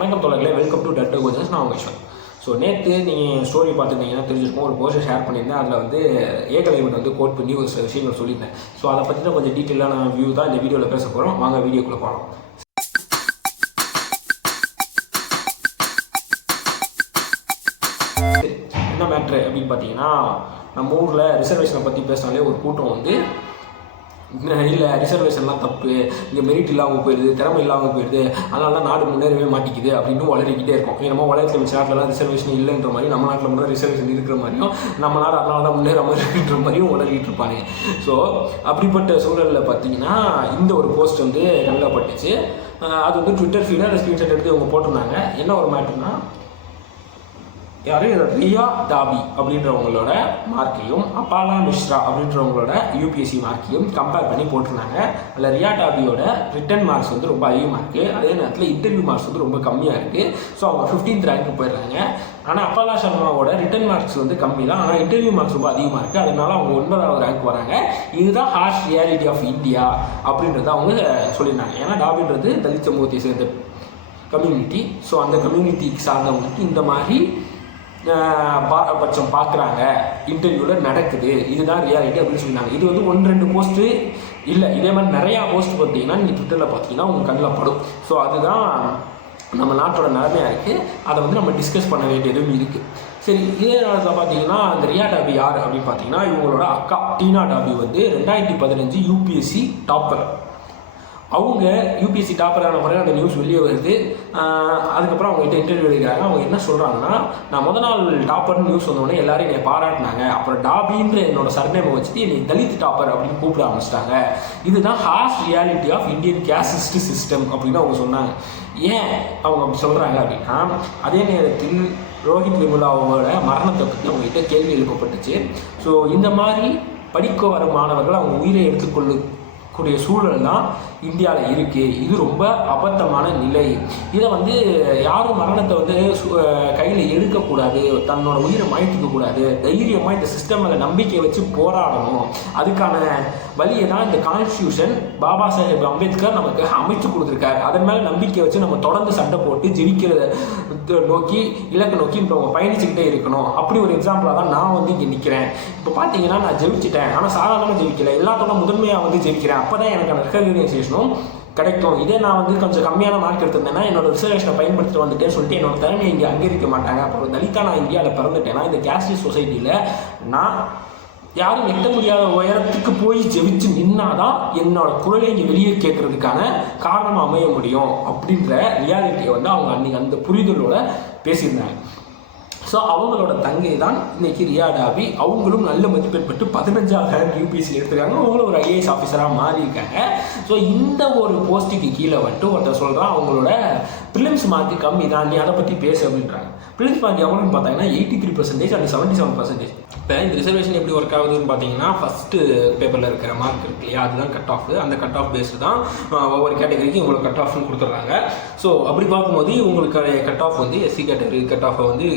வணக்கம் தோழர்களே, welcome to dead coaches. நான் உங்கள் ஈஸ்வன். ஸோ நேற்று நீங்கள் ஸ்டோரி பார்த்துருந்தீங்கன்னா தெரிஞ்சிருக்கும், ஒரு போஸ்ட்டை ஷேர் பண்ணியிருந்தேன். அதில் வந்து ஏகலைவன் வந்து கோட் பண்ணி ஒரு சில விஷயங்கள் சொல்லியிருந்தேன். ஸோ அதை பற்றின கொஞ்சம் டீட்டெயிலான வியூ தான் இந்த வீடியோவில் பேச போகிறோம். வாங்க வீடியோக்குள்ளே போகலாம். என்ன மேட்ரு அப்படின்னு பார்த்தீங்கன்னா, நம்ம ஊரில் ரிசர்வேஷனை பற்றி பேசினாலே ஒரு கூட்டம் வந்து இல்லை ரிசர்வேஷன்லாம் தப்பு, இங்கே மெரிட் இல்லாமல் போயிடுது, திறமை இல்லாமல் போயிடுது, அதனால தான் நாடு முன்னேறவே மாட்டேங்குது அப்படின்னு வளரிக்கிட்டே இருக்கும். நம்ம உலகத்தில் மிச்ச நாட்டிலலாம் ரிசர்வேஷன் இல்லைன்ற மாதிரி, நம்ம நாட்டில் மட்டும் ரிசர்வேஷன் இருக்கிற மாதிரியும், நம்ம நாடு அதனால தான் முன்னேறாமல் இருக்குன்ற மாதிரியும் வளரிக்கிட்டு இருப்பாங்க. ஸோ அப்படிப்பட்ட சூழலில் பார்த்தீங்கன்னா இந்த ஒரு போஸ்ட் வந்து நல்லப்பட்டுச்சு. அது வந்து ட்விட்டர் ஃபீல்டில் அந்த ஸ்க்ரீன்ஷாட் எடுத்து இவங்க போட்டிருந்தாங்க. என்ன ஒரு மேட்டர்னா, யார் ரியா டாபி அப்படின்றவங்களோட மார்க்கையும் அபாலா மிஸ்ரா அப்படின்றவங்களோட யூபிஎஸ்சி மார்க்கையும் கம்பேர் பண்ணி போட்டிருந்தாங்க. அதில் ரியா டாபியோட ரிட்டன் மார்க்ஸ் வந்து ரொம்ப அதிகமாக இருக்குது, அதே நேரத்தில் இன்டர்வியூ மார்க்ஸ் வந்து ரொம்ப கம்மியாக இருக்குது. ஸோ அவங்க 15th ரேங்க்கு போயிடுறாங்க. ஆனால் அபாலா சர்மாவோட ரிட்டன் மார்க்ஸ் வந்து கம்மி தான், ஆனால் இன்டர்வியூ மார்க்ஸ் ரொம்ப அதிகமாக இருக்குது, அதனால அவங்க 9வது ரேங்க் வராங்க. இதுதான் ஹார்ஷ் ரியாலிட்டி ஆஃப் இந்தியா அப்படின்றத அவங்க சொல்லியிருந்தாங்க. ஏன்னா டாபின்றது தலித் சமூகத்தை சேர்ந்த கம்யூனிட்டி. ஸோ அந்த கம்யூனிட்டிக்கு சார்ந்தவங்களுக்கு இந்த மாதிரி பாரபட்சம் பார்க்குறாங்க, இன்டர்வியூவில் நடக்குது, இதுதான் ரியாலிட்டி அப்படின்னு சொல்லியிருந்தாங்க. இது வந்து 1-2 போஸ்ட்டு இல்லை, இதே மாதிரி நிறையா போஸ்ட் பார்த்தீங்கன்னா நீங்கள் ட்விட்டரில் பார்த்தீங்கன்னா உங்கள் கண்ணில் படும். ஸோ அதுதான் நம்ம நாட்டோட நிலைமையாக இருக்குது. அதை வந்து நம்ம டிஸ்கஸ் பண்ண வேண்டியதும் இருக்குது. சரி, இதே நேரத்தில் பார்த்தீங்கன்னா அந்த ரியா டாபி யார் அப்படின்னு பார்த்தீங்கன்னா, இவங்களோட அக்கா டீனா டாபி வந்து 2015 யூபிஎஸ்சி டாப்பர். அவங்க யூபிஎஸ்சி டாப்பரான முறையில் அந்த நியூஸ் வெளியே வருது. அதுக்கப்புறம் அவங்ககிட்ட இன்டர்வியூ எடுக்கிறாங்க. அவங்க என்ன சொல்கிறாங்கன்னா, நான் முதல் நாள் டாப்பர்னு நியூஸ் வந்தோடனே எல்லாரும் என்னை பாராட்டினாங்க, அப்புறம் டாபின்ற என்னோட சர்நேமை வச்சுட்டு என்னை தலித் டாப்பர் அப்படின்னு கூப்பிட ஆரம்பிச்சிட்டாங்க. இதுதான் harsh reality of Indian caste system அப்படின்னு அவங்க சொன்னாங்க. ஏன் அவங்க அப்படி சொல்கிறாங்க அப்படின்னா, அதே நேரத்தில் ரோஹித் விமுலாவோட மரணத்தை பற்றி அவங்ககிட்ட கேள்வி எழுப்பப்பட்டுச்சு. ஸோ இந்த மாதிரி படிக்க வர மாணவர்கள் அவங்க உயிரை எடுத்துக்கொள்ளக்கூடிய சூழல் தான் இந்தியாவில் இருக்குது. இது ரொம்ப அபத்தமான நிலை. இதை வந்து யாரும் மரணத்தை வந்து கையில் எடுக்கக்கூடாது, தன்னோட உயிரை மாய்த்திக்கக்கூடாது. தைரியமாக இந்த சிஸ்டமில் நம்பிக்கையை வச்சு போராடணும். அதுக்கான வழியை தான் இந்த கான்ஸ்டியூஷன் பாபா சாஹேப் அம்பேத்கர் நமக்கு அமைச்சு கொடுத்துருக்காரு. அதன் மேலே நம்பிக்கை வச்சு நம்ம தொடர்ந்து சண்டை போட்டு ஜெயிக்கிறத நோக்கி, இலக்கை நோக்கி இப்போ அவங்க பயணிச்சுக்கிட்டே இருக்கணும். அப்படி ஒரு எக்ஸாம்பிளாக தான் நான் வந்து இங்கே நிற்கிறேன். இப்போ பார்த்தீங்கன்னா நான் ஜெயிச்சிட்டேன், ஆனால் சாதாரணமாக ஜெயிக்கலை, எல்லாத்தோட முதன்மையாக வந்து ஜெயிக்கிறேன். அப்போ தான் எனக்கு அந்த ரெகக்னைசேஷனும் கிடைக்கும். இதே நான் வந்து கொஞ்சம் கம்மியான மார்க் எடுத்திருந்தேன்னா என்னோட ரிசர்வேஷனை பயன்படுத்திட்டு வந்துட்டேன்னு சொல்லிட்டு என்னோட திறமையை இங்கே அங்கீகரிக்க மாட்டாங்க. அப்புறம் தலித்தா நான் இந்தியாவில் பிறந்துட்டேன்னா இந்த கேஸ்டிஸ் சொசைட்டியில் நான் யாரும் எட்ட முடியாத உயரத்துக்கு போய் ஜெயிச்சு நின்னாதான் என்னோட குரலை இங்கே வெளியே கேட்கறதுக்கான காரணமாக அமைய முடியும் அப்படின்ற ரியாலிட்டியை வந்து அவங்க அன்றைக்கி அந்த புரிதலோட பேசியிருந்தாங்க. ஸோ அவங்களோட தங்கை தான் இன்றைக்கி ரியா டாபி. அவங்களும் நல்ல மதிப்பெண் பெற்று 15வது ரேங்க் யூபிஎஸ்சி எடுத்துருக்காங்க. அவங்களும் ஒரு ஐஏஎஸ் ஆஃபீஸராக மாறியிருக்காங்க. ஸோ இந்த ஒரு போஸ்ட்டுக்கு கீழே வந்துட்டு ஒருத்தர் சொல்கிறான், அவங்களோட ப்ரிலிம்ஸ் மார்க்கு கம்மி தான், நீ அதை பற்றி பேசு அப்படின்றாங்க. ப்ரிலிம்ஸ் மார்க் எவ்வளோன்னு பார்த்தீங்கன்னா 83% அண்ட் 77%. இப்போ இந்த ரிசர்வேஷன் எப்படி ஒர்க் ஆகுதுன்னு பார்த்தீங்கன்னா, ஃபஸ்ட்டு பேப்பரில் இருக்கிற மார்க் இருக்கு இல்லையா, அதுதான் கட் ஆஃப். அந்த கட் ஆஃப் பேஸ்டு தான் ஒவ்வொரு கேட்டகரிக்கு உங்களுக்கு கட் ஆஃப்னு கொடுத்துட்றாங்க. ஸோ அப்படி பார்க்கும்போது உங்களுக்கு கட் ஆஃப் வந்து எஸ்சி கேட்டகரி கட் ஆஃபை வந்து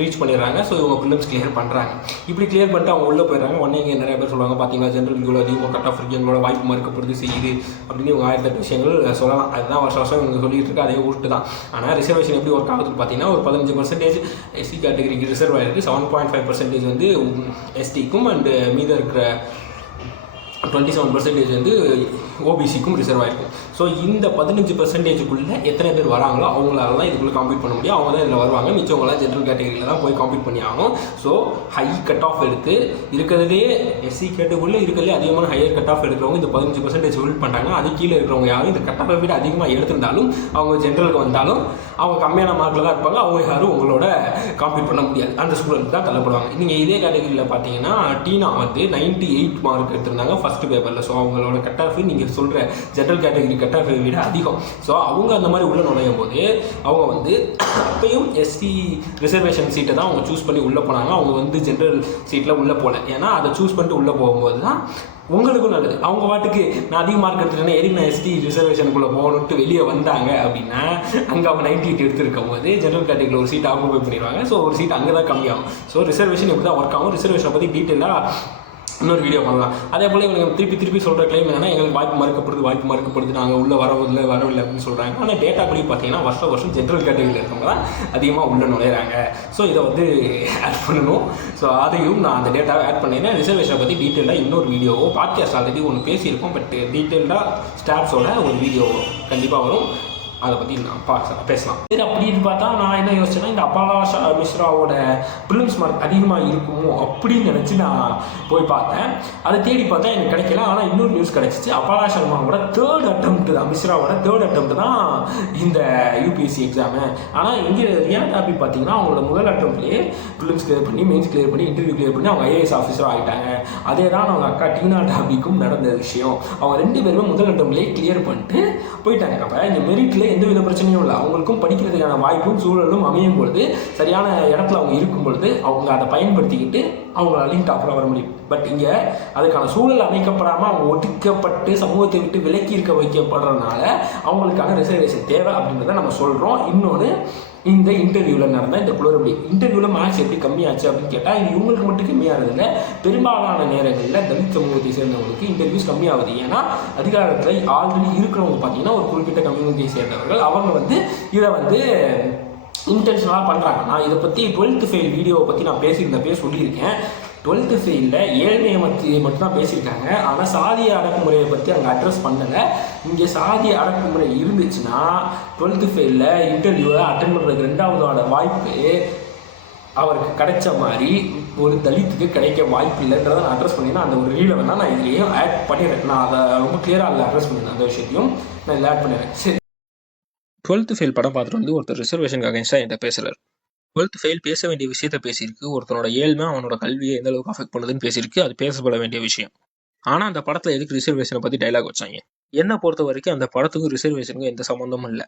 ரீச் பண்ணிடுறாங்க. ஸோ இவங்க ப்ரிலிம்ஸ் கிளியர் பண்ணுறாங்க. இப்படி கிளியர் பண்ணிட்டு அவங்க உள்ளே போயிடுறாங்க. உடனே இங்கே நிறைய பேர் சொல்லுவாங்க, பார்த்தீங்கன்னா ஜென்ரல் இவ்வளோ அதிகமாக கட் ஆஃப் இருக்குது, எங்களோட வாய்ப்பு மறுக்கப்படுது செய்யுது அப்படின்னு இவங்க 1008 விஷயங்கள் சொல்லலாம். அதுதான் வருஷம் வருஷம் இவங்க சொல்லிட்டு இருக்கு, அதே ஊட்டு தான். ஆனால் ரிசர்வேஷன் எப்படி ஒர்க் ஆகுதுன்னு பார்த்தீங்கன்னா, ஒரு 15% எஸ்சி கேட்டகரிக்கு ரிசர்வ் ஆகிருக்கு, 7.5% வந்து எஸ்டிக்கும் அண்டு மீத இருக்கிற 27% வந்து ஓபிசிக்கும் ரிசர்வ் ஆகிருக்கும். ஸோ இந்த 15%க்குள்ளே எத்தனை பேர் வராங்களோ அவங்களால தான் இதுக்குள்ளே காம்பீட் பண்ண முடியும். அவங்க தான் இதில் வருவாங்க. மிச்சவங்களாம் ஜென்ரல் கேட்டகரியில் தான் போய் காம்பீட் பண்ணி ஆகணும். ஸோ ஹை கட் ஆஃப் எடுத்து இருக்கிறதுலே எஸ்சி கேட்டகரியில் இருக்கிறதுலே அதிகமான ஹையர் கட் ஆஃப் எடுக்கிறவங்க இந்த 15% ஹோல்ட் பண்ணுறாங்க. அது கீழே இருக்கிறவங்க யாரும் இந்த கட் ஆஃபை விட அதிகமாக எடுத்திருந்தாலும் அவங்க ஜென்ரலுக்கு வந்தாலும் அவங்க கம்மியான மார்க்கில் தான் இருப்பாங்க. அவங்க யாரும் உங்களோட காம்பீட் பண்ண முடியாது. அந்த ஸ்டூடெண்ட் தான் தள்ளப்படுவாங்க. நீங்கள் இதே கேட்டகரியில் பார்த்தீங்கன்னா டீனா வந்து 98 மார்க் எடுத்திருந்தாங்க ஃபஸ்ட்டு பேப்பரில். ஸோ அவங்களோட கட் ஆஃப் நீங்கள் சொல்கிற ஜென்ரல் கேட்டகரி கட் ஆஃபை விட அதிகம். ஸோ அவங்க அந்த மாதிரி உள்ளே நுழையும் போது அவங்க வந்து அப்பையும் எஸ்சி ரிசர்வேஷன் சீட்டை தான் அவங்க சூஸ் பண்ணி உள்ளே போனாங்க. அவங்க வந்து ஜென்ரல் சீட்டில் உள்ளே போகல. ஏன்னா அதை சூஸ் பண்ணிட்டு உள்ளே போகும்போது தான் உங்களுக்கும் நல்லது. அவங்க வாட்டுக்கு நான் அதிக மார்க் எடுத்துட்டேன்னா எதுக்கு நான் எஸ்டி ரிசர்வேஷனுக்குள்ளே போகணுன்ட்டு வெளியே வந்தாங்க அப்படின்னா, அங்கே அவங்க 98 எடுத்துருக்கும் போது ஜென்ரல் கேட்டகரியில் ஒரு சீட் ஆக்குபை பண்ணிடுவாங்க. ஸோ ஒரு சீட் அங்கே தான் கம்மியாகும். ஸோ ரிசர்வேஷன் எப்படி தான் ஒர்க் ஆகும், ரிசர்வேஷனை பற்றி டீட்டெயிலாக இன்னொரு வீடியோ பண்ணலாம். அதே போல் இவங்க திருப்பி சொல்கிற கிளைம் என்னன்னா, எங்களுக்கு வாய்ப்பு மறுக்கப்படுது நாங்கள் உள்ளே வரவில்லை அப்படின்னு சொல்கிறாங்க. ஆனால் டேட்டா படி பார்த்தீங்கன்னா வருஷம் ஜென்ரல் கேட்டகரியில் இருக்கவங்க தான் அதிகமாக உள்ளே நுழையிறாங்க. ஸோ இதை வந்து ஆட் பண்ணணும். ஸோ அதையும் நான் அந்த டேட்டாவை ஆட் பண்ணியிருந்தேன். ரிசர்வேஷனை பற்றி டீட்டெயிலாக இன்னொரு வீடியோவோ பாட்காஸ்ட் ஆல்ரெடி ஒன்று பேசியிருக்கோம். பட் டீட்டெயில்டாக ஸ்டாப்ஸோட ஒரு வீடியோ கண்டிப்பாக வரும். அதை பற்றி நான் பேசலாம். சரி, அப்படின்னு பார்த்தா நான் என்ன யோசிச்சேன்னா, இந்த அபாலாஷா மிஸ்ராவோட ப்ரிலிம்ஸ் மார்க் அதிகமாக இருக்குமோ அப்படின்னு நினச்சி நான் போய் பார்த்தேன். அதை தேடி பார்த்தா எனக்கு கிடைக்கல. ஆனால் இன்னொரு நியூஸ் கிடைச்சிச்சு. அபாலா சர்மாவோட தேர்ட் அட்டெம்ப்ட் தான், மிஸ்ராவோட தேர்ட் அட்டெம்ப்ட் தான் இந்த யூபிஎஸ்சி எக்ஸாமு. ஆனால் இங்கே ரியா டாபி பார்த்தீங்கன்னா அவங்களோட முதல் அட்டெம்ப்ட்லேயே ப்ரிலிம்ஸ் கிளியர் பண்ணி, மெயின்ஸ் கிளியர் பண்ணி, இன்டர்வியூ கிளியர் பண்ணி அவங்க ஐஏஎஸ் ஆஃபீஸராக ஆகிட்டாங்க. அதே தான் அவங்க அக்கா டீனா டாபிக்கும் நடந்த விஷயம். அவங்க 2 பேருமே முதல் அட்டெம்ப்ட்லேயே கிளியர் பண்ணிட்டு போயிட்டாங்க. அப்போ இந்த மெரிட்டில் எந்தவித பிரச்சனையும் இல்லை. அவங்களுக்கும் படிக்கிறதுக்கான வாய்ப்பும் சூழலும் அமையும் பொழுது, சரியான இடத்துல அவங்க இருக்கும் பொழுது அவங்க அதை பயன்படுத்திக்கிட்டு அவங்களாலையும் டாப்பராக வர முடியும். பட் இங்கே அதுக்கான சூழல் அமைக்கப்படாமல் அவங்க ஒதுக்கப்பட்டு சமூகத்தை விட்டு விலக்கி இருக்க வைக்கப்படுறதுனால அவங்களுக்கான ரிசர்வேஷன் தேவை அப்படின்றத நம்ம சொல்கிறோம். இன்னொன்று, இந்த இன்டர்வியூவில் நடந்த இந்த குளறுபடி இன்டர்வியூவில் மார்க்ஸ் எப்படி கம்மியாச்சு அப்படின்னு கேட்டால், இது இவங்களுக்கு மட்டும் கம்மியாகிறதில்ல, பெரும்பாலான நேரங்களில் தலித் சமூகத்தை சேர்ந்தவங்களுக்கு இன்டர்வியூஸ் கம்மியாகுது. ஏன்னா அதிகாரத்தில் ஆல்ரெடி இருக்கிறவங்க பார்த்தீங்கன்னா ஒரு குறிப்பிட்ட கம்யூனிட்டியை சேர்ந்தவர்கள், அவங்க வந்து இதை வந்து இன்டென்ஷனலாக பண்ணுறாங்க. நான் இதை பற்றி 12th ஃபெயில் வீடியோவை பற்றி நான் பேசியிருந்தப்பே சொல்லியிருக்கேன். 12th ஃபெயிலில் ஏழ்மையை மட்டும் தான் பேசியிருக்காங்க. ஆனால் சாதிய அடக்குமுறையை பற்றி அங்கே அட்ரஸ் பண்ணலை. இங்கே சாதிய அடக்குமுறை இருந்துச்சுன்னா 12th ஃபெயிலில் இன்டர்வியூவை அட்டன் பண்ணுறதுக்கு 2வது வாய்ப்பு அவருக்கு கிடைச்ச மாதிரி ஒரு தலித்துக்கு கிடைக்க வாய்ப்பு இல்லைன்றதை நான் அட்ரஸ் பண்ணியிருந்தேன். அந்த ஒரு ரீலை வேணால் நான் இதுலேயும் ஆட் பண்ணிடுறேன். நான் அதை ரொம்ப கிளியராக அதில் அட்ரஸ் பண்ணியிருந்தேன். அந்த விஷயத்தையும் நான் இதில் ஆட் பண்ணிடுறேன். சரி, 12th ஃபெயில் படம் பார்த்துட்டு வந்து ஒருத்தர் ரிசர்வேஷனுக்கு அகைன்ஸ்டாக என்கிட்ட பேசுகிறார். 12th ஃபெயில் பேச வேண்டிய விஷயத்த பேசியிருக்கு. ஒருத்தனோட ஏழ்மை அவனோட கல்வியை எந்த அளவுக்கு அஃபெக்ட் பண்ணுதுன்னு பேசியிருக்கு. அது பேசப்பட வேண்டிய விஷயம். ஆனால் அந்த படத்தில் எதுக்கு ரிசர்வேஷனை பற்றி டைலாக் வச்சாங்க? என்னை பொறுத்த வரைக்கும் அந்த படத்துக்கும் ரிசர்வேஷனுக்கும் எந்த சம்மந்தமும் இல்லை.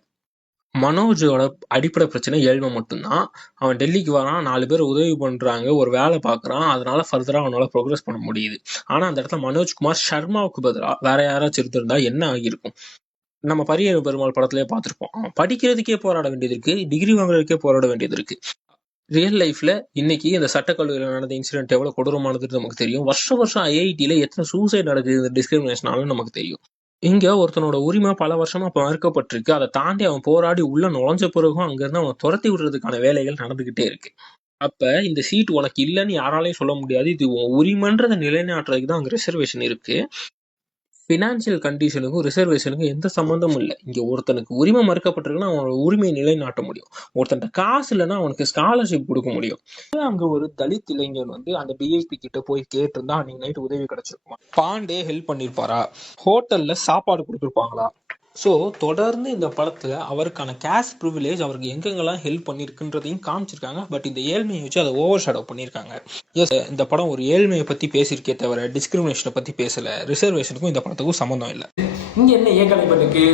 மனோஜோட அடிப்படை பிரச்சனை ஏழ்மை மட்டும்தான். அவன் டெல்லிக்கு வரான், 4 பேர் உதவி பண்ணுறாங்க, ஒரு வேலை பார்க்குறான், அதனால ஃபர்தராக அவனால் ப்ரோக்ரஸ் பண்ண முடியுது. ஆனால் அந்த இடத்துல மனோஜ்குமார் சர்மாவுக்கு பதிலாக வேற யாராச்சும் இருந்திருந்தா என்ன ஆகியிருக்கும்? நம்ம பரிய பெருமாள் படத்திலே பார்த்துருப்போம். அவன் படிக்கிறதுக்கே போராட வேண்டியது இருக்கு, டிகிரி வாங்குறதுக்கே போராட வேண்டியது இருக்கு. ரியல் லைஃப்ல இன்னைக்கு இந்த சட்டக்கல்லூரியில் நடந்த இன்சிடென்ட் எவ்வளவு கொடூரமானதுன்னு நமக்கு தெரியும். வருஷம் ஐஐடியில எத்தனை சூசைட் நடக்குது இந்த டிஸ்கிரிமினேஷனாலும் நமக்கு தெரியும். இங்க ஒருத்தனோட உரிமை பல வருஷமா மறுக்கப்பட்டிருக்கு. அதை தாண்டி அவன் போராடி உள்ள நுழைஞ்ச பிறகும் அங்கிருந்து அவன் துரத்தி விடுறதுக்கான வேலைகள் நடந்துகிட்டே இருக்கு. அப்ப இந்த சீட் உனக்கு இல்லைன்னு யாராலையும் சொல்ல முடியாது. இது உன் உரிமைன்றதை நிலைநாட்டுறதுக்கு தான் அங்க ரிசர்வேஷன் இருக்கு. ஃபினான்ஷியல் கண்டிஷனுக்கும் ரிசர்வேஷனுக்கும் எந்த சம்மந்தமும் இல்லை. இங்க ஒருத்தனுக்கு உரிமை மறுக்கப்பட்டிருக்குன்னா அவனோட உரிமையை நிலைநாட்ட முடியும். ஒருத்தன் காசு இல்லைன்னா அவனுக்கு ஸ்காலர்ஷிப் கொடுக்க முடியும். அங்க ஒரு தலித் இளைஞன் வந்து அந்த டிஐபி கிட்ட போய் கேட்டிருந்தா அன்னைக்கு நைட்டு உதவி கிடைச்சிருக்குமா? பாண்டே ஹெல்ப் பண்ணிருப்பாரா? ஹோட்டல்ல சாப்பாடு கொடுத்துருப்பாங்களா? ஸோ தொடர்ந்து இந்த படத்துல அவருக்கான கேஷ் ப்ரிவிலேஜ் அவருக்கு எங்கெங்கெல்லாம் ஹெல்ப் பண்ணியிருக்குன்றதையும் காமிச்சிருக்காங்க. பட் இந்த ஏழ்மையை வச்சு அதை ஓவர் ஷேடோ பண்ணியிருக்காங்க. எஸ், இந்த படம் ஒரு ஏழ்மையை பற்றி பேசியிருக்கே தவிர டிஸ்கிரிமினேஷனை பற்றி பேசலை. ரிசர்வேஷனுக்கும் இந்த படத்துக்கும் சம்மந்தம் இல்லை. இங்கே என்ன ஏகலைவனுக்கு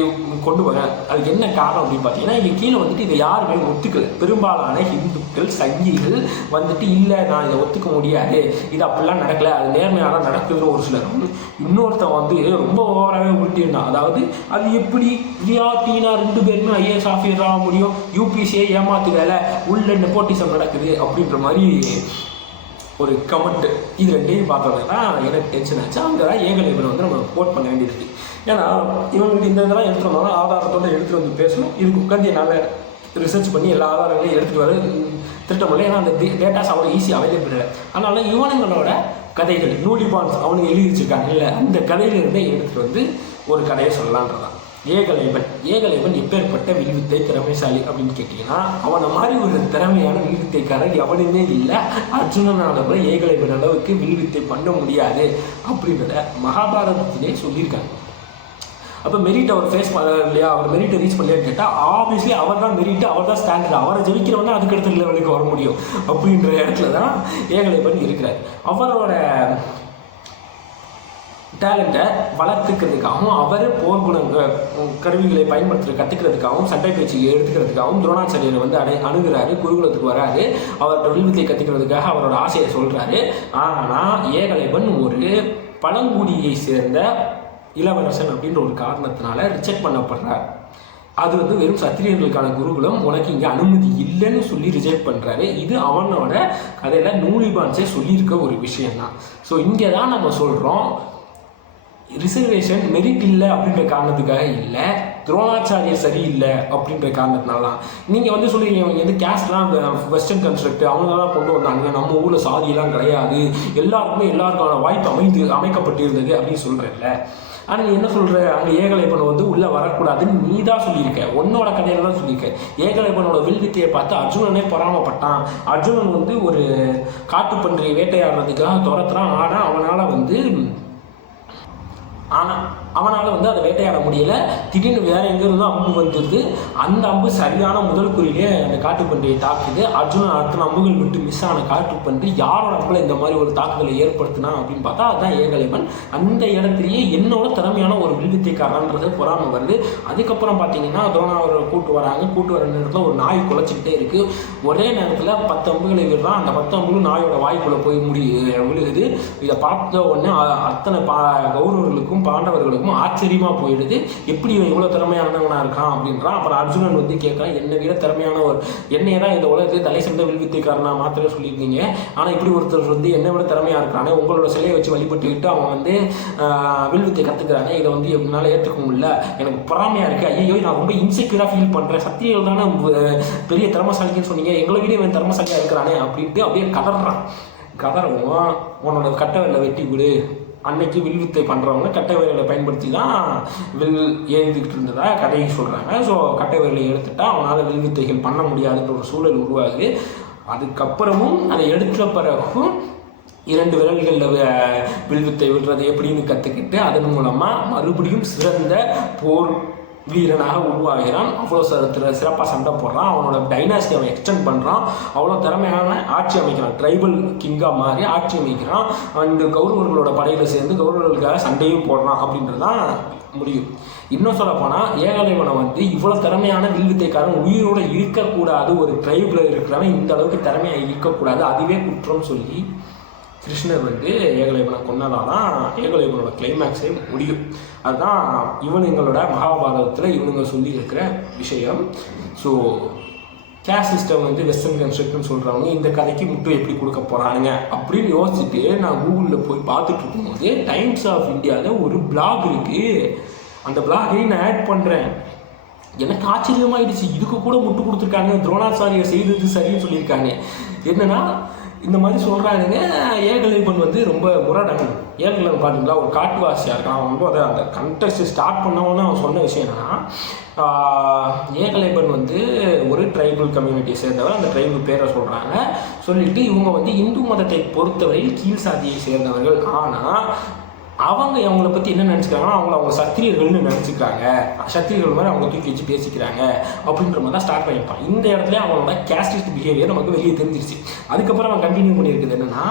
கொண்டு வர அதுக்கு என்ன காரணம் அப்படின்னு பார்த்தீங்கன்னா, இங்கே கீழே வந்துட்டு இதை யாருமே ஒத்துக்கல. பெரும்பாலான இந்துக்கள் சங்கிகள் வந்துட்டு இல்லை, நான் இதை ஒத்துக்க முடியாது, இது அப்படிலாம் நடக்கலை, அது நேர்மையாக தான் நடக்குதுன்னு ஒரு சிலரும். இன்னொருத்தன் வந்து ரொம்ப ஓவராகவே உருட்டிருந்தான். அதாவது அது எப்படி ரியா டீனா 2 பேருமே ஐஏஎஸ் ஆஃபீஸர் ஆக முடியும், யூபிசியை ஏமாத்துக்கல, உள்ள நெப்போட்டிசம் நடக்குது அப்படின்ற மாதிரி ஒரு கமெண்ட். இது 2ஐயும் பார்த்தோம்னா எனக்கு டென்ஷன் ஆச்சு. அங்கே தான் ஏகலைவனை வந்து நம்ம கோட் பண்ண வேண்டியிருக்கு. ஏன்னா இவங்களுக்கு இந்த இதெல்லாம் எடுத்துகிட்டு வந்தாலும் ஆதாரத்தோடு எடுத்துகிட்டு வந்து பேசணும். இதுக்கு உட்காந்து என்னால் ரிசர்ச் பண்ணி எல்லா ஆதாரங்களையும் எடுத்துகிட்டு வர திட்டம் இல்லை. ஏன்னா அந்த டேட்டாஸ் அவ்வளோ ஈஸியாக அவைலபிள் இல்லை. அதனால இவனுங்களோட கதைகள் நூலிபான்ஸ் அவனுக்கு எழுதி வச்சுருக்காங்க இல்லை, அந்த கதையிலிருந்தே எடுத்துகிட்டு வந்து ஒரு கதையை சொல்லலான்றதான். ஏகலைவன் எப்பேற்பட்ட வில்வித்தை திறமைசாலி அப்படின்னு கேட்டிங்கன்னா, அவனை மாதிரி ஒரு திறமையான வில்வித்தைக்காரர் எவனுமே இல்லை. அர்ஜுனனால கூட ஏகலைவன் அளவுக்கு வில்வித்தை பண்ண முடியாது அப்படின்றத மகாபாரதத்திலே சொல்லியிருக்காங்க. அப்போ மெரிட் அவர் ஃபேஸ் பண்ணல இல்லையா, அவர் மெரிட்டை ரீச் பண்ணலையான்னு கேட்டால் ஆப்வியஸ்லி அவர் தான் மெரிட்டு, அவர் தான் ஸ்டாண்டர்ட், அவரை ஜெயிக்கிறவனா அதுக்கு அடுத்த லெவலுக்கு வர முடியும் அப்படின்ற இடத்துல தான் ஏகலைவன் இருக்கிறார். அவரோட டேலண்ட்டை வளர்த்துக்கிறதுக்காகவும் அவர் போர்க்குணங்க கருவிகளை கற்றுக்கிறதுக்காகவும் சட்டை பயிற்சி எடுத்துக்கிறதுக்காகவும் துரோணாச்சாரியரை வந்து அணுகிறாரு, குருகுலத்துக்கு வராரு, அவரோட வில்வித்தை கற்றுக்கிறதுக்காக அவரோட ஆசையை சொல்கிறாரு. ஆனால் ஏகலைவன் ஒரு பழங்குடியை சேர்ந்த இளவரசன் அப்படின்ற ஒரு காரணத்தினால ரிஜெக்ட் பண்ணப்படுறார். அது வந்து வெறும் சத்திரியர்களுக்கான குருகுலம், உனக்கு இங்கே அனுமதி இல்லைன்னு சொல்லி ரிஜெக்ட் பண்ணுறாரு. இது அவனோட கதையில் நூலிபான்ஸே சொல்லியிருக்க ஒரு விஷயம்தான். ஸோ இங்கே தான் நம்ம சொல்கிறோம், ரிசர்வேஷன் மெரிட் இல்லை அப்படின்ற காரணத்துக்காக இல்லை, துரோணாச்சாரியர் சரியில்லை அப்படின்ற காரணத்தினால தான். நீங்கள் வந்து சொல்லுவீங்க, இவங்க வந்து கேஸ்ட்லாம் அந்த வெஸ்டர்ன் கன்ஸ்ட்ரக்ட் அவங்களாம் கொண்டு வந்தாங்க, நம்ம ஊரில் சாதியெல்லாம் கிடையாது, எல்லாருக்கான வாய்ப்பு அமைக்கப்பட்டிருந்தது அப்படின்னு சொல்கிறேன்ல. ஆனால் நீ என்ன சொல்கிற, அங்கே ஏகலைவன் வந்து உள்ளே வரக்கூடாதுன்னு நீ தான் சொல்லியிருக்க, உன்னோட கதையில தான் சொல்லியிருக்க. ஏகலைவனோட வில்வித்தையை பார்த்து அர்ஜுனனே பொறாமப்பட்டான். அர்ஜுனன் வந்து ஒரு காட்டுப்பன்றியை வேட்டையாடுறதுக்காக துரத்துறான். ஆனால் அவனால் வந்து அதை வேட்டையாட முடியல. திடீர்னு வேற எங்கேருந்து அம்பு வந்துடுது. அந்த அம்பு சரியான முதல் குறியிலே அந்த காட்டுப்பன்றியை தாக்குது. அர்ஜுனன் அத்தனை அம்புகள் விட்டு மிஸ் ஆன காட்டுப்பன்றி யாரோட அம்பில் இந்த மாதிரி ஒரு தாக்குதலை ஏற்படுத்தினா அப்படின்னு பார்த்தா அதுதான் ஏகலைவன். அந்த இடத்துலையே என்னோட திறமையான ஒரு வில்வித்தைக்காரன்றது பொறாமை வருது. அதுக்கப்புறம் பார்த்தீங்கன்னா துரோணாவரை கூட்டு வர நேரத்தில் ஒரு நாய் குலைச்சிக்கிட்டே இருக்குது. ஒரே நேரத்தில் 10 அம்புகளை விடுறான். அந்த 10 அம்புகளும் நாயோட வாய்க்குள்ளே போய் விழுகுது. இதை பார்த்த உடனே அத்தனை கௌரவர்களுக்கும் பாண்டவர்களுக்கும் ஆச்சரியமா போயிடுது. எப்படி இவன் இவ்வளவு திறமையானவனா இருக்கான் அப்படின்றான். அப்புறம் அர்ஜுனன் வந்து கேட்கறான், என்னை விட திறமையான ஒரு என்னையே தான் இந்த உலகத்தை தலை சிறந்த வில்வித்தைக்காரனா மாத்திரம் சொல்லியிருந்தீங்க, ஆனா இப்படி ஒருத்தர் வந்து என்னை விட திறமையா இருக்கானே, உங்களோட சிலையை வச்சு வழிபட்டுக்கிட்டு அவன் வந்து வில்வித்தை கத்துக்கிறானே, இதை வந்து என்னால ஏற்றுக்க முடியல, எனக்கு பொறாமையா இருக்கு, ஐயோ நான் ரொம்ப இன்செக்யூரா ஃபீல் பண்றேன், சத்திரியர்கள் தானே பெரிய திறமசாலிக்குன்னு சொன்னீங்க, எங்களை விட இவன் திறமசாலியா இருக்கிறானே அப்படின்ட்டு அப்படியே கதறவும் உன்னோட கட்டவில்லை வெட்டி விடு. அன்னைக்கு வில்வித்தை பண்ணுறவங்க கட்டை விரலை பயன்படுத்தி தான் வில் எழுதிக்கிட்டு இருந்ததா கதையை சொல்கிறாங்க. ஸோ கட்டை விரலை எடுத்துட்டா அவனால் வில்வித்தைகள் பண்ண முடியாதுன்ற ஒரு சூழல் உருவாகுது. அதுக்கப்புறமும் அதை எடுத்த பிறகும் 2 விரல்களில் வில்வித்தை விடுறது எப்படின்னு கற்றுக்கிட்டு அதன் மூலமாக மறுபடியும் சிறந்த போர் வீரனாக உருவாகிறான். அவ்வளோ சிறப்பாக சண்டை போடுறான். அவனோட டைனாஸ்டி அவன் எக்ஸ்டெண்ட் பண்ணுறான். அவ்வளோ திறமையான ஆட்சி அமைக்கிறான். ட்ரைபல் கிங்காக மாதிரி ஆட்சி அமைக்கிறான். அந்த கௌரவர்களோட படையில் சேர்ந்து கௌரவர்களுக்காக சண்டையும் போடுறான் அப்படின்றது தான் முடியும். இன்னும் சொல்ல போனால் ஏகலைவனை வந்து இவ்வளோ திறமையான வில்வித்தைக்காரன் உயிரோடு இருக்கக்கூடாது, ஒரு ட்ரைபில் இருக்கிறவன் இந்த அளவுக்கு திறமையாக இருக்கக்கூடாது, அதுவே குற்றம் சொல்லி கிருஷ்ணர் வந்து ஏகலைவனை கொன்னதாக தான் ஏகலைவனோட கிளைமேக்ஸே முடியும். அதுதான் இவனுங்களோட மகாபாரதத்தில் இவனுங்க சொல்லி இருக்கிற விஷயம். ஸோ கேஸ்ட் சிஸ்டம் வந்து வெஸ்டர்ன் கன்ஸ்ட்ரக்ட்னு சொல்கிறவங்க இந்த கதைக்கு முட்டு எப்படி கொடுக்க போகிறானுங்க அப்படின்னு யோசிச்சுட்டு நான் கூகுளில் போய் பார்த்துட்டு இருக்கும்போது டைம்ஸ் ஆஃப் இந்தியாவில் ஒரு பிளாக் இருக்குது. அந்த பிளாகையும் நான் ஆட் பண்ணுறேன். எனக்கு ஆச்சரியமாயிடுச்சு, இதுக்கு கூட முட்டு கொடுத்துருக்காங்க, துரோணாச்சாரியர் செய்தது சரின்னு சொல்லியிருக்காங்க. என்னன்னா இந்த மாதிரி சொல்கிறானுங்க, ஏகலைவன் வந்து ரொம்ப முரடன். ஏகலைவன் பார்த்தீங்களா ஒரு காட்டுவாசியாக இருக்கான். அவன் வந்து அந்த கண்டெஸ்ட் ஸ்டார்ட் பண்ணவொன்னே அவன் சொன்ன விஷயம் என்னன்னா, ஏகலைவன் வந்து ஒரு ட்ரைபல் கம்யூனிட்டியை சேர்ந்தவர். அந்த ட்ரைபல் பேரை சொல்கிறாங்க. சொல்லிட்டு இவங்க வந்து இந்து மதத்தை பொறுத்தவரையில் கீழ் சாதியை சேர்ந்தவர்கள். ஆனால் அவங்கள பற்றி என்ன நினச்சிக்கிறாங்கன்னா அவங்க சத்திரியர்கள்னு நினச்சிக்கிறாங்க, சத்திரியர்கள் மாதிரி அவங்க தூக்கி வச்சு பேசிக்கிறாங்க அப்படின்ற மாதிரி தான் ஸ்டார்ட் பண்ணியிருப்பான். இந்த இடத்துல அவனோட கேஸ்டிஸ்ட் பிஹேவியர் நமக்கு வெளியே தெரிஞ்சிருச்சு. அதுக்கப்புறம் அவன் கண்டினியூ பண்ணியிருக்குது என்னன்னா,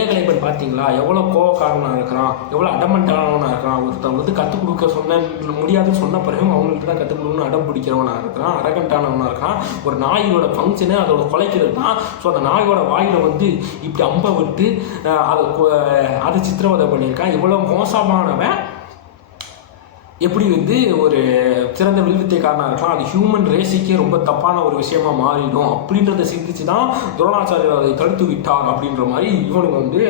ஏகலைவன் பார்த்தீங்களா எவ்வளோ கோவக்காரனாக இருக்கிறான், எவ்வளோ அடமண்டானவனாக இருக்கிறான், ஒருத்தன் வந்து கற்றுக் கொடுக்க சொன்ன முடியாதுன்னு சொன்ன பிறகு அவங்கள்ட்ட தான் கற்றுக் கொடுக்கணும்னு அடம் பிடிக்கிறவனாக இருக்கிறான், அரகண்டானவனாக இருக்கான். ஒரு நாயோட ஃபங்க்ஷனு அதோட குலைக்கிறது தான். ஸோ அந்த நாயோட வாயில் வந்து இப்படி அம்பை விட்டு அதை சித்திரவதை பண்ணியிருக்கான். இவ்வளோ மோசமானவன் எப்படி வந்து ஒரு சிறந்த வில்வித்தைக்காரனாக இருக்கலாம், அது ஹியூமன் ரேஸுக்கே ரொம்ப தப்பான ஒரு விஷயமா மாறிடும் அப்படின்றத சிந்திச்சு தான் துரோணாச்சாரியர் அதை தடுத்து விட்டார் அப்படின்ற மாதிரி இவனுக்கு வந்து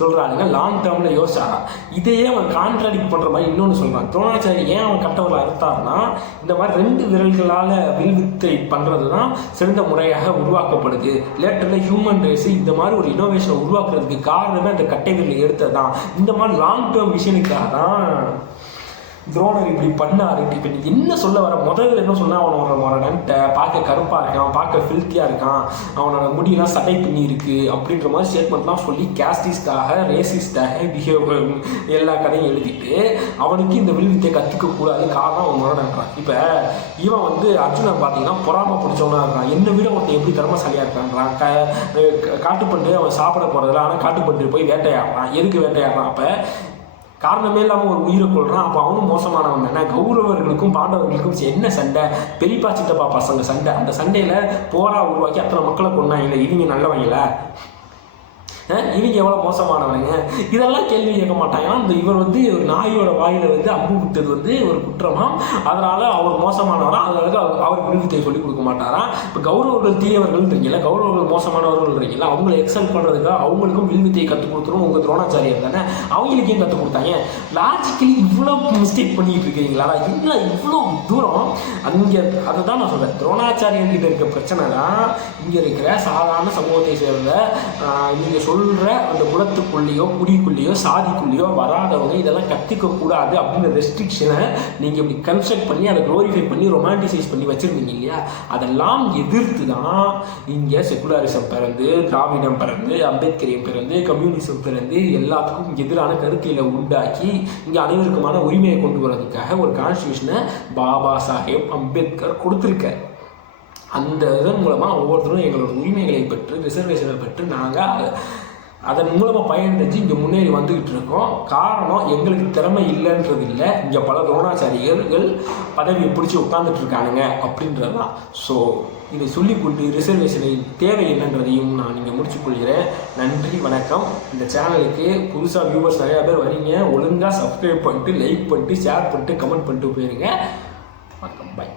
சொல்கிறானுங்க. லாங் டேர்மில் யோசிச்சாரான். இதையே அவன் கான்ட்ராடிக்ட் பண்ணுற மாதிரி இன்னொன்று சொல்கிறான். துரோணாச்சாரியர் ஏன் அவன் கட்டவரில் அறுத்தார்னா, இந்த மாதிரி 2 விரல்களால் வில்வித்தை பண்ணுறது தான் சிறந்த முறையாக உருவாக்கப்படுது. லேட்டரில் ஹியூமன் ரேஸு இந்த மாதிரி ஒரு இனோவேஷனை உருவாக்குறதுக்கு காரணமே அந்த கட்டை விரலை எடுத்தது தான். இந்த மாதிரி லாங் டேர்ம் விஷயனுக்காக தான் துரோணர் இப்படி பண்ணாரு. இப்போ நீ என்ன சொல்ல வர, முதல்ல என்ன சொன்னால் அவனோட முரடன்ட்ட பார்க்க கருப்பாக இருக்கான், பார்க்க ஃபில்த்தியாக இருக்கான், அவனோட முடியெல்லாம் சட்டை பின்னி இருக்குது அப்படின்ற மாதிரி ஸ்டேட்மெண்ட்லாம் சொல்லி கேஸ்டிஸ்டாக ரேசிஸ்டாக பிஹேவ் எல்லா கதையும் எழுதிட்டு அவனுக்கு இந்த வில்வித்தை கற்றுக்கக்கூடாது காரணம் அவன் முரடன்றான். இப்போ இவன் வந்து அர்ஜுனன் பார்த்தீங்கன்னா பொறாம பிடிச்சவனா இருக்கான். என்னை விட ஒருத்தன் எப்படி திறமசாலியாக இருக்கான்றான். காட்டுப்பண்டு அவன் சாப்பிட போகிறதில்ல, ஆனால் காட்டுப்பண்டு போய் வேட்டையாடுறான். எதுக்கு வேட்டையாடுறான்? அப்போ காரணமே இல்லாமல் ஒரு உயிரை கொள்றான். அப்போ அவனும் மோசமானவன் தானே. கௌரவர்களுக்கும் பாண்டவர்களுக்கும் என்ன சண்டை, பெரியப்பா சித்தப்பா பசங்க சண்டை. அந்த சண்டையில் போரா உருவாக்கி அத்தனை மக்களை கொண்டாங்க. இவங்க நல்லவங்கள இவங்க எவ்வளோ மோசமானவங்க, இதெல்லாம் கேள்வி கேட்க மாட்டாங்க. இந்த இவர் வந்து ஒரு நாயோட வாயில் வந்து அம்பு விட்டது வந்து ஒரு குற்றமா, அதனால் அவர் மோசமானவரா, அதனால அவருக்கு விருதுத்தை சொல்லிக் கொடுக்க மாட்டாரா. இப்போ கௌரவர்கள் தீயவர்கள்ன்றீங்களா, கௌரவர்கள் மோசமானவர்கள்ன்றீங்களா, அவங்களை எக்ஸல் பண்ணுறதுக்காக அவங்களுக்கும் வில்வித்தையை கற்றுக் கொடுத்துரும் உங்கள் துரோணாச்சாரியர் தானே, அவங்களுக்கு ஏன் கற்றுக் கொடுத்தாங்க? லாஜிக்கலி இவ்வளோ மிஸ்டேக் பண்ணிட்டு இருக்கீங்களா, இல்லை இவ்வளோ தூரம் அங்கே அதை தான் நான் சொல்கிறேன். துரோணாச்சாரியர்கிட்ட இருக்க பிரச்சனை தான் இங்கே இருக்கிற சாதாரண சமூகத்தை சேர்ந்த நீங்கள் சொல்கிற அந்த குலத்துக்குள்ளேயோ குடிக்குள்ளேயோ சாதிக்குள்ளேயோ வராதவங்க இதெல்லாம் கற்றுக்கக்கூடாது அப்படின்ற ரெஸ்ட்ரிக்ஷனை நீங்கள் இப்படி கன்ஸ்ட்ரக்ட் பண்ணி அதை க்ளோரிஃபை பண்ணி ரொமான்டிசைஸ் பண்ணி வச்சுருந்தீங்க இல்லையா, அதெல்லாம் எதிர்த்து தான் இங்கே செக்குலரிசம் பிறந்து, திராவிடம் பிறந்து, அம்பேத்கரியம் பிறந்து, கம்யூனிசம் பிறந்து, எல்லாத்துக்கும் எதிரான கருத்தியலை உண்டாக்கி இங்கே அனைவருக்குமான உரிமையை கொண்டு வரதுக்காக ஒரு கான்ஸ்டியூஷனை பாபா சாஹேப் அம்பேத்கர் கொடுத்துருக்கார். அந்த இதன் மூலமாக ஒவ்வொருத்தரும் எங்களோட உரிமைகளை பெற்று ரிசர்வேஷனை பெற்று நாங்கள் அதன் மூலமாக பயனடைஞ்சு இங்கே முன்னேறி வந்துக்கிட்டு இருக்கோம். காரணம் எங்களுக்கு திறமை இல்லைன்றது இல்லை, இங்கே பல துரோணாச்சாரியர்கள் பதவியை பிடிச்சி உட்காந்துட்டு இருக்கானுங்க அப்படின்றது தான். ஸோ இதை சொல்லிக்கொண்டு ரிசர்வேஷனின் தேவை என்னன்றதையும் நான் இங்கே முடிச்சுக்கொள்கிறேன். நன்றி, வணக்கம். இந்த சேனலுக்கு புதுசாக வியூவர்ஸ் நிறையா பேர் வரீங்க, ஒழுங்காக சப்ஸ்கிரைப் பண்ணிட்டு லைக் பண்ணிட்டு ஷேர் பண்ணிட்டு கமெண்ட் பண்ணிட்டு போயிருங்க. வணக்கம், பாய்.